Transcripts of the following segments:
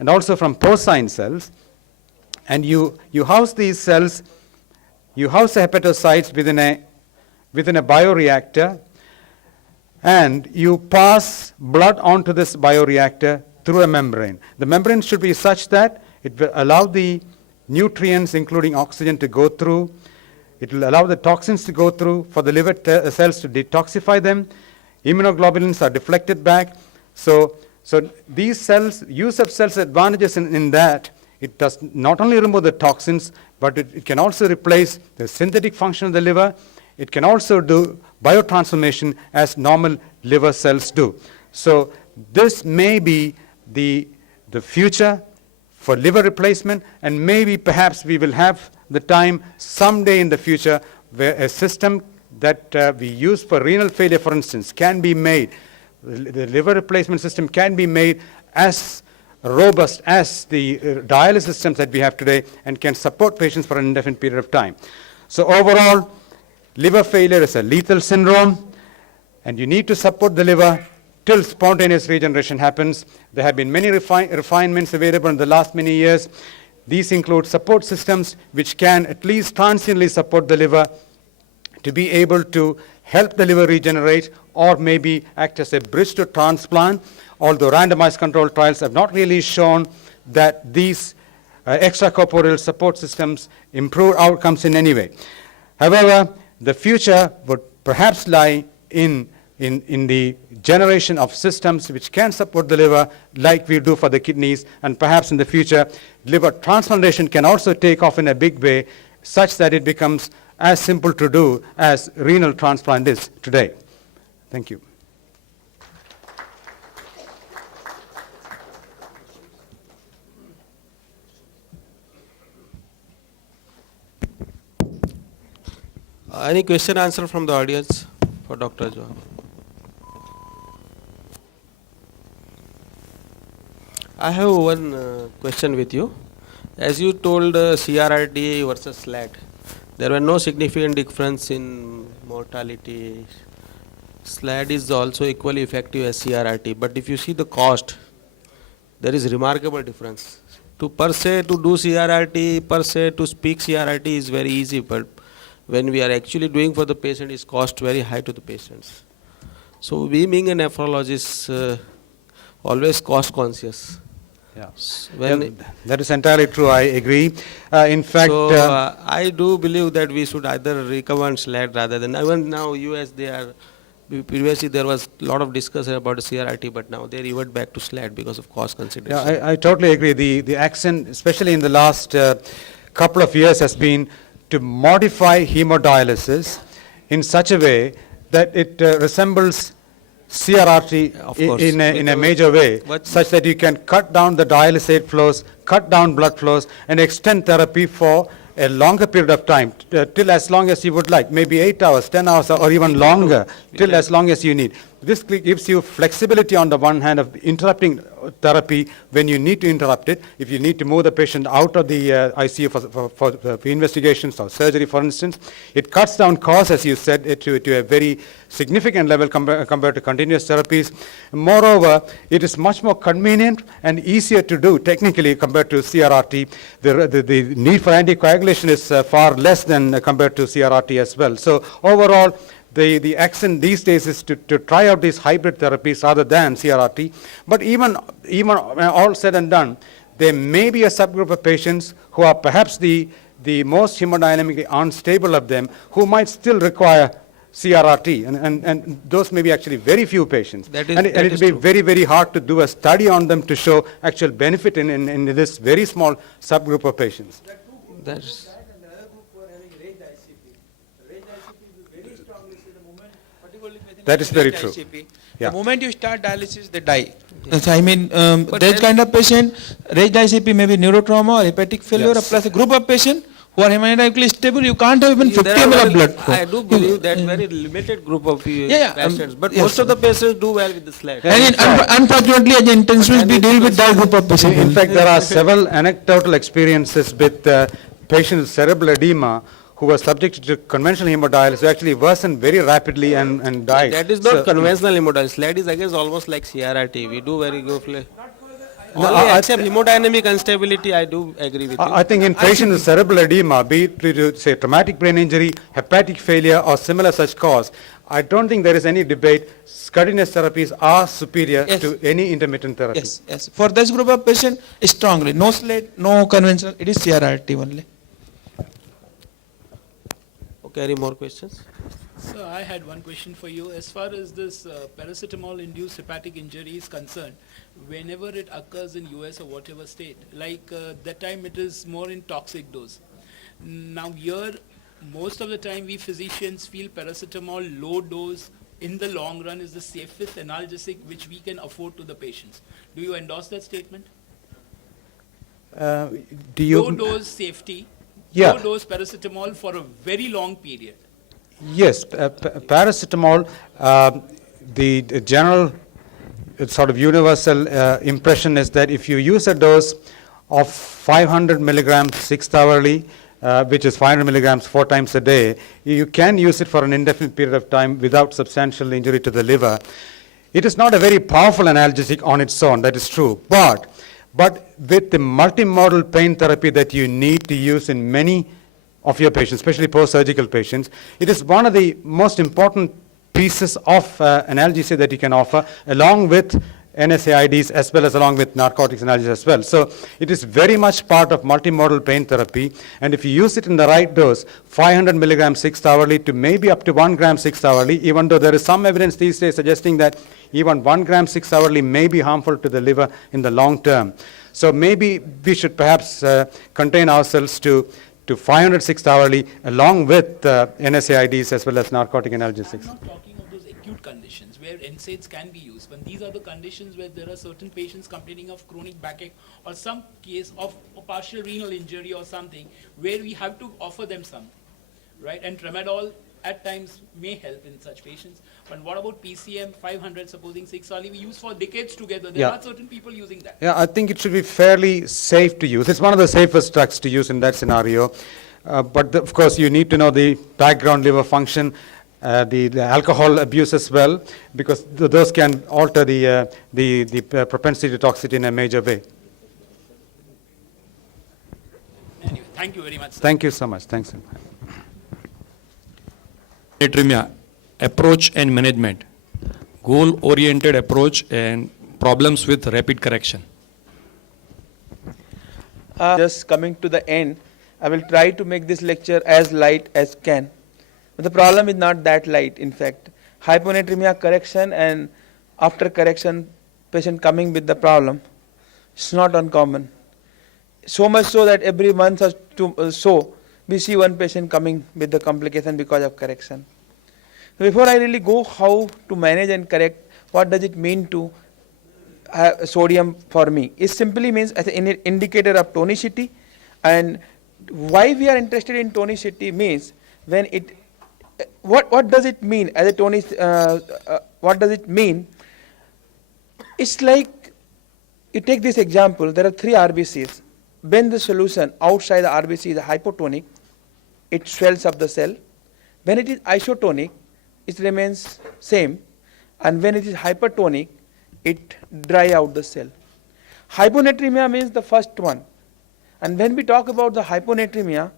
and also from porcine cells. And you house these cells, you house the hepatocytes within a bioreactor, and you pass blood onto this bioreactor through a membrane. The membrane should be such that it will allow the nutrients, including oxygen, to go through. It will allow the toxins to go through, for the liver cells to detoxify them. Immunoglobulins are deflected back. So these cells, use of cells advantages in that it does not only remove the toxins, but it can also replace the synthetic function of the liver. It can also do biotransformation as normal liver cells do. So this may be the future for liver replacement, and maybe perhaps we will have the time someday in the future where a system that we use for renal failure, for instance, can be made. The liver replacement system can be made as robust as the dialysis systems that we have today, and can support patients for an indefinite period of time. So overall, liver failure is a lethal syndrome, and you need to support the liver till spontaneous regeneration happens. There have been many refinements available in the last many years. These include support systems which can at least transiently support the liver to be able to help the liver regenerate, or maybe act as a bridge to transplant, although randomized controlled trials have not really shown that these extracorporeal support systems improve outcomes in any way. However, the future would perhaps lie in the generation of systems which can support the liver like we do for the kidneys, and perhaps in the future liver transplantation can also take off in a big way, such that it becomes as simple to do as renal transplant is today. Thank you. Any question answer from the audience for Dr. John? I have one question with you. As you told CRRT versus SLAT, there were no significant difference in mortality. SLAT is also equally effective as CRRT, but if you see the cost, there is remarkable difference. To per se to do CRRT, per se to speak CRRT is very easy, but when we are actually doing for the patient, is cost very high to the patients. So we being a nephrologist, always cost conscious. Yeah. That is entirely true. I agree. In fact, I do believe that we should either recommend SLAT rather than, even now US they are, previously there was a lot of discussion about the CRRT, but now they revert back to SLAT because of cost consideration. Yeah, I totally agree. The accent, especially in the last couple of years, has been to modify hemodialysis in such a way that it resembles CRRT in a major way, such that you can cut down the dialysate flows, cut down blood flows, and extend therapy for a longer period of time, till as long as you would like, maybe 8 hours, 10 hours, or even longer, till as long as you need. This gives you flexibility on the one hand of interrupting therapy when you need to interrupt it. If you need to move the patient out of the ICU for investigations or surgery, for instance, it cuts down costs, as you said, to a very significant level compared to continuous therapies. Moreover, it is much more convenient and easier to do technically compared to CRRT. The need for anticoagulation is far less than compared to CRRT as well. So overall, the accent these days is to try out these hybrid therapies rather than CRRT. But even all said and done, there may be a subgroup of patients who are perhaps the most hemodynamically unstable of them, who might still require CRRT, and those may be actually very few patients. And it will be very, very hard to do a study on them to show actual benefit in this very small subgroup of patients. That's That is very true. The moment you start dialysis, they die. Yes, I mean, that kind of patient, raised ICP, maybe neurotrauma or hepatic failure, plus a group of patients who are hemodynamically stable, you can't have even 50 ml of blood. I do believe that very limited group of patients, but most of the patients do well with the SLAT. And unfortunately, as intensivists, we deal with that group of patients. In fact, there are several anecdotal experiences with patients with cerebral edema who were subjected to conventional hemodialysis, who actually worsened very rapidly and died. That is not conventional hemodialysis. SLAT is, I guess, almost like CRRT. We do very good. No, Only I- except hemodynamic instability, I do agree with you. I think in patients with cerebral edema, be it due to, say, traumatic brain injury, hepatic failure, or similar such cause, I don't think there is any debate. Continuous therapies are superior Yes. to any intermittent therapy. Yes, yes. For this group of patient, strongly, no SLAT, no conventional, it is CRRT only. Okay, any more questions? So I had one question for you. As far as this paracetamol-induced hepatic injury is concerned, whenever it occurs in US or whatever state, like that time it is more in toxic dose. Now here, most of the time we physicians feel paracetamol low dose in the long run is the safest analgesic which we can afford to the patients. Do you endorse that statement? Do you? Low dose safety, Yeah. low dose paracetamol for a very long period. Yes, paracetamol, the general sort of universal impression is that if you use a dose of 500 milligrams 6th hourly, which is 500 milligrams 4 times a day, you can use it for an indefinite period of time without substantial injury to the liver. It is not a very powerful analgesic on its own, that is true, but with the multimodal pain therapy that you need to use in many of your patients, especially post-surgical patients, it is one of the most important pieces of analgesia that you can offer, along with NSAIDs as well as along with narcotics analgesia as well. So it is very much part of multimodal pain therapy, and if you use it in the right dose, 500 milligrams 6th hourly to maybe up to 1 gram 6th hourly, even though there is some evidence these days suggesting that even 1 gram 6th hourly may be harmful to the liver in the long term. So maybe we should perhaps contain ourselves to 500 6th hourly along with NSAIDs as well as narcotic analgesics. I'm not talking of those acute conditions where NSAIDs can be used, but these are the conditions where there are certain patients complaining of chronic backache or some case of a partial renal injury or something where we have to offer them some, right? And tramadol at times may help in such patients. But what about PCM 500, supposing 6 hourly we use for decades together? There Yeah. are certain people using that. Yeah, I think it should be fairly safe to use. It's one of the safest drugs to use in that scenario. But of course, you need to know the background liver function, the alcohol abuse as well, because those can alter the propensity to toxicity in a major way. Anyway, thank you very much, sir. Thank you so much. Thanks. Hyponatremia approach and management, goal-oriented approach and problems with rapid correction. Just coming to the end, I will try to make this lecture as light as can. But the problem is not that light, in fact. Hyponatremia correction and after correction, patient coming with the problem, it's not uncommon. So much so that every month or so, we see one patient coming with the complication because of correction. Before I really go how to manage and correct, what does it mean to have sodium for me? It simply means as an indicator of tonicity, and why we are interested in tonicity means when it, what does it mean as a tonic, what does it mean? It's like, you take this example, there are 3 RBCs. When the solution outside the RBC is hypotonic, it swells up the cell. When it is isotonic, it remains same, and when it is hypertonic, it dry out the cell. Hyponatremia means the first one. And when we talk about the hyponatremia,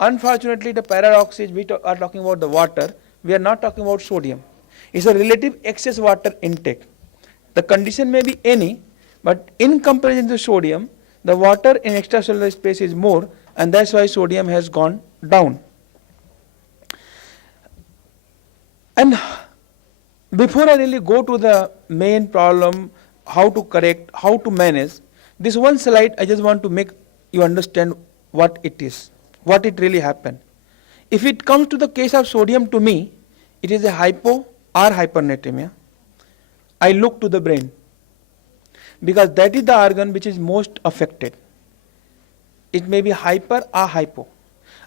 unfortunately the paradox is we are talking about the water, we are not talking about sodium. It's a relative excess water intake. The condition may be any, but in comparison to sodium, the water in extracellular space is more, and that's why sodium has gone down. And before I really go to the main problem, how to correct, how to manage, this one slide I just want to make you understand what it is, what it really happened. If it comes to the case of sodium, to me, it is a hypo or hypernatremia. I look to the brain, because that is the organ which is most affected. It may be hyper or hypo,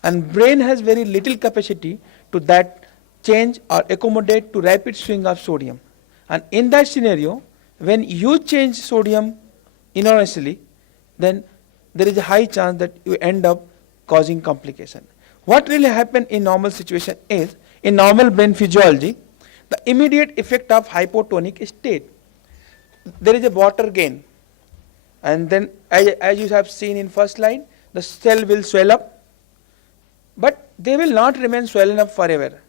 and brain has very little capacity to that change or accommodate to rapid swing of sodium. And in that scenario, when you change sodium enormously, then there is a high chance that you end up causing complication. What really happens in normal situation is, in normal brain physiology, the immediate effect of hypotonic state, there is a water gain. And then as you have seen in first line, the cell will swell up, but they will not remain swollen up forever.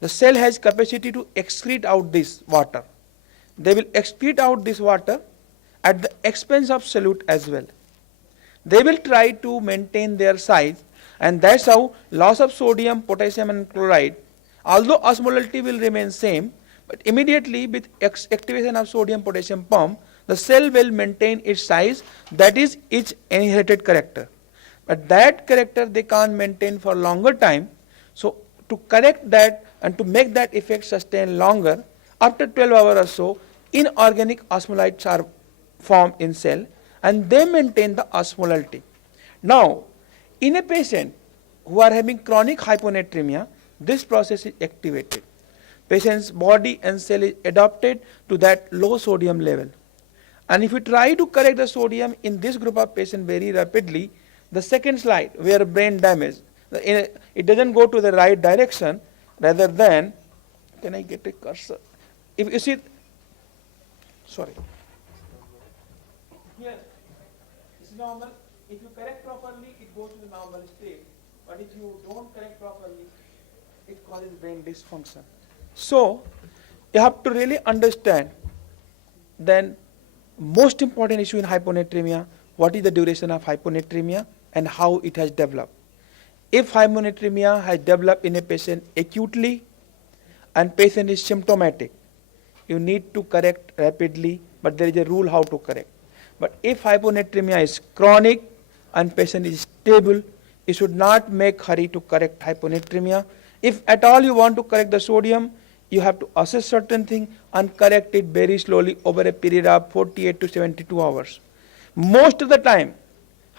The cell has capacity to excrete out this water. They will excrete out this water at the expense of solute as well. They will try to maintain their size, and that's how loss of sodium, potassium and chloride, although osmolality will remain same, but immediately with activation of sodium potassium pump, the cell will maintain its size, that is its inherited character. But that character they can't maintain for longer time. So to correct that and to make that effect sustain longer, after 12 hours or so, inorganic osmolytes are formed in cell and they maintain the osmolality. Now, in a patient who are having chronic hyponatremia, this process is activated. Patient's body and cell is adapted to that low sodium level. And if you try to correct the sodium in this group of patients very rapidly, the second slide where brain damage, it doesn't go to the right direction, rather than, can I get a cursor? If you see, sorry. Here, it's normal. If you correct properly, it goes to the normal state. But if you don't correct properly, it causes brain dysfunction. So, you have to really understand then most important issue in hyponatremia, what is the duration of hyponatremia and how it has developed. If hyponatremia has developed in a patient acutely and patient is symptomatic, you need to correct rapidly, but there is a rule how to correct. But if hyponatremia is chronic and patient is stable, you should not make hurry to correct hyponatremia. If at all you want to correct the sodium, you have to assess certain thing and correct it very slowly over a period of 48 to 72 hours. Most of the time,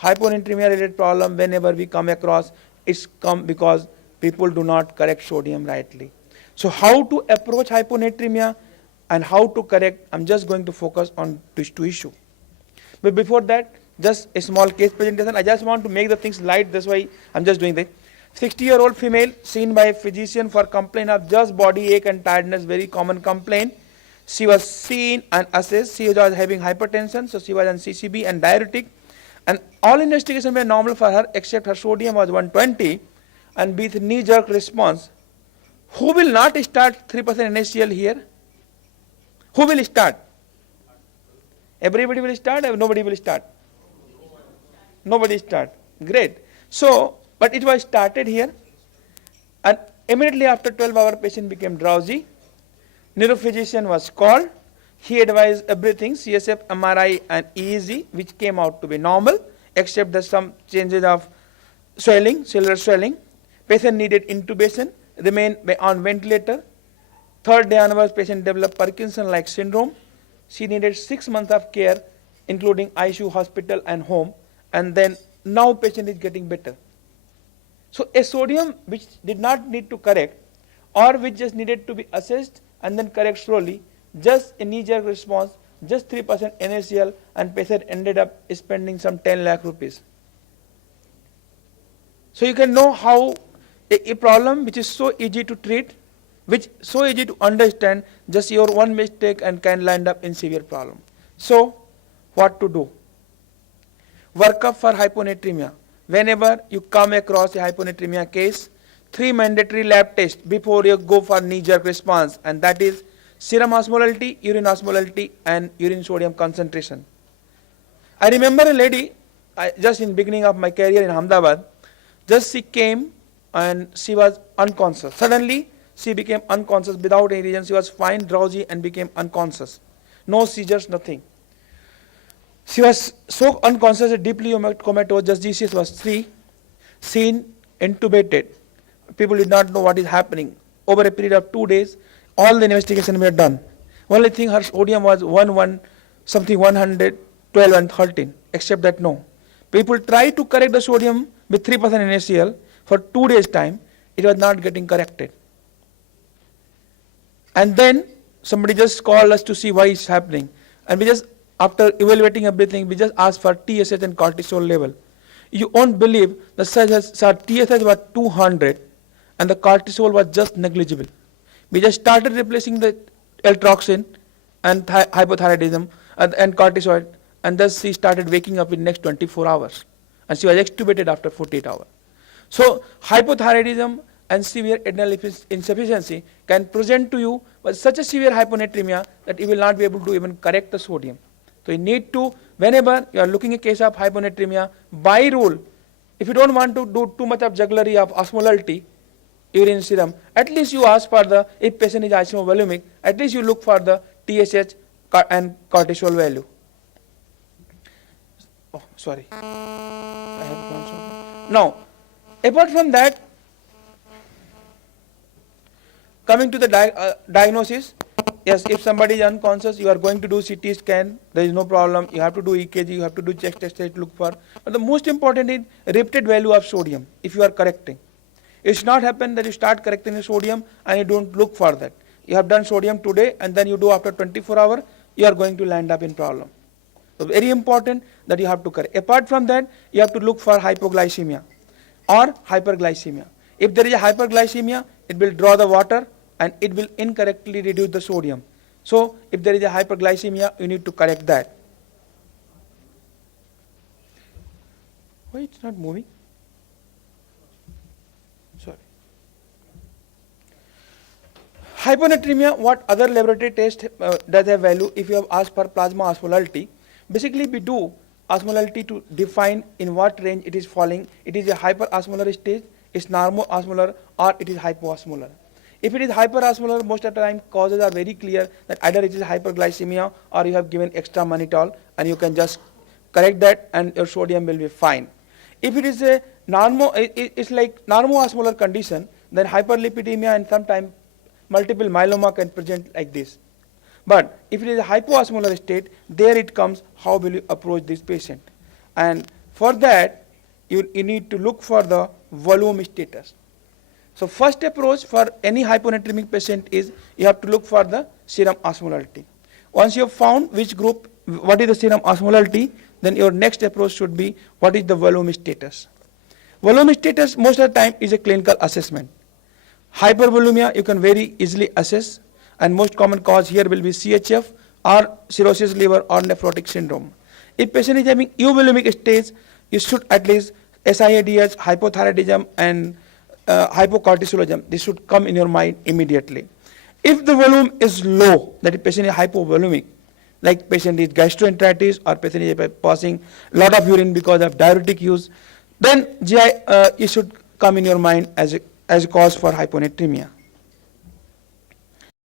hyponatremia related problem whenever we come across, it's come because people do not correct sodium rightly. So how to approach hyponatremia and how to correct, I'm just going to focus on these two issues. But before that, just a small case presentation. I just want to make the things light, that's why I'm just doing that. 60-year-old female seen by a physician for complaint of just body ache and tiredness, very common complaint. She was seen and assessed. She was having hypertension, so she was on CCB and diuretic. And all investigations were normal for her except her sodium was 120 and with knee-jerk response. Who will not start 3% NaCl here? Who will start? Everybody will start or nobody will start? Nobody start. Great. So, but it was started here and immediately after 12 hours patient became drowsy. Neurophysician was called. He advised everything, CSF, MRI and EEG, which came out to be normal except that some changes of swelling, cellular swelling. Patient needed intubation, remained on ventilator. Third day onwards, patient developed Parkinson-like syndrome. She needed 6 months of care, including ICU, hospital and home. And then now patient is getting better. So a sodium which did not need to correct or which just needed to be assessed and then correct slowly, just a knee-jerk response, just 3% NaCl and patient ended up spending some 10 lakh rupees. So you can know how a problem which is so easy to treat, which so easy to understand, just your one mistake and can land up in severe problem. So what to do? Work up for hyponatremia. Whenever you come across a hyponatremia case, 3 mandatory lab tests before you go for knee-jerk response, and that is serum osmolality, urine osmolality and urine sodium concentration. I remember a lady, just in beginning of my career in Ahmedabad, just she came and she was unconscious. Suddenly she became unconscious without any reason. She was fine, drowsy and became unconscious. No seizures, nothing. She was so unconscious, deeply comatose, just GCS was 3, seen, intubated. People did not know what is happening. Over a period of 2 days, all the investigations were done. Only thing her sodium was 112 and 13, except that no. People tried to correct the sodium with 3% NaCl for 2 days time, it was not getting corrected. And then somebody just called us to see why it's happening. And we just, after evaluating everything, we just asked for TSH and cortisol level. You won't believe the TSH was 200 and the cortisol was just negligible. We just started replacing the L-troxin and hypothyroidism and cortisol, and thus she started waking up in next 24 hours, and she was extubated after 48 hours. So hypothyroidism and severe adrenal insufficiency can present to you with such a severe hyponatremia that you will not be able to even correct the sodium. So you need to, whenever you are looking at a case of hyponatremia, by rule, if you don't want to do too much of jugglery of osmolality, urine serum, at least you ask for the, if patient is isovolumic, at least you look for the TSH and cortisol value. Oh, sorry. I have gone somewhere. Now, apart from that, coming to the diagnosis, yes, if somebody is unconscious, you are going to do CT scan, there is no problem. You have to do EKG, you have to do chest test to look for. But the most important is repeated value of sodium, if you are correcting. It should not happen that you start correcting the sodium and you don't look for that. You have done sodium today and then you do after 24 hours, you are going to land up in problem. So very important that you have to correct. Apart from that, you have to look for hypoglycemia or hyperglycemia. If there is a hyperglycemia, it will draw the water and it will incorrectly reduce the sodium. So if there is a hyperglycemia, you need to correct that. Why it's not moving? Sorry. Hyponatremia, what other laboratory test does have value if you have asked for plasma osmolality? Basically we do osmolality to define in what range it is falling. It is a hyperosmolar stage, it's normoosmolar, or it is hypoosmolar. If it is hyperosmolar, most of the time causes are very clear that either it is hyperglycemia or you have given extra mannitol and you can just correct that and your sodium will be fine. If it is a it's like normoosmolar condition, then hyperlipidemia and sometimes multiple myeloma can present like this. But if it is a hypoosmolar state, there it comes, how will you approach this patient? And for that, you need to look for the volume status. So first approach for any hyponatremic patient is you have to look for the serum osmolality. Once you have found which group, what is the serum osmolality, then your next approach should be what is the volume status. Volume status most of the time is a clinical assessment. Hypervolemia you can very easily assess, and most common cause here will be CHF or cirrhosis liver or nephrotic syndrome. If patient is having euvolemic stage, you should at least SIADH, hypothyroidism and hypocortisolism, this should come in your mind immediately. If the volume is low, that is patient is hypovolemic, like patient is gastroenteritis or patient is passing lot of urine because of diuretic use, then GI it should come in your mind as a cause for hyponatremia.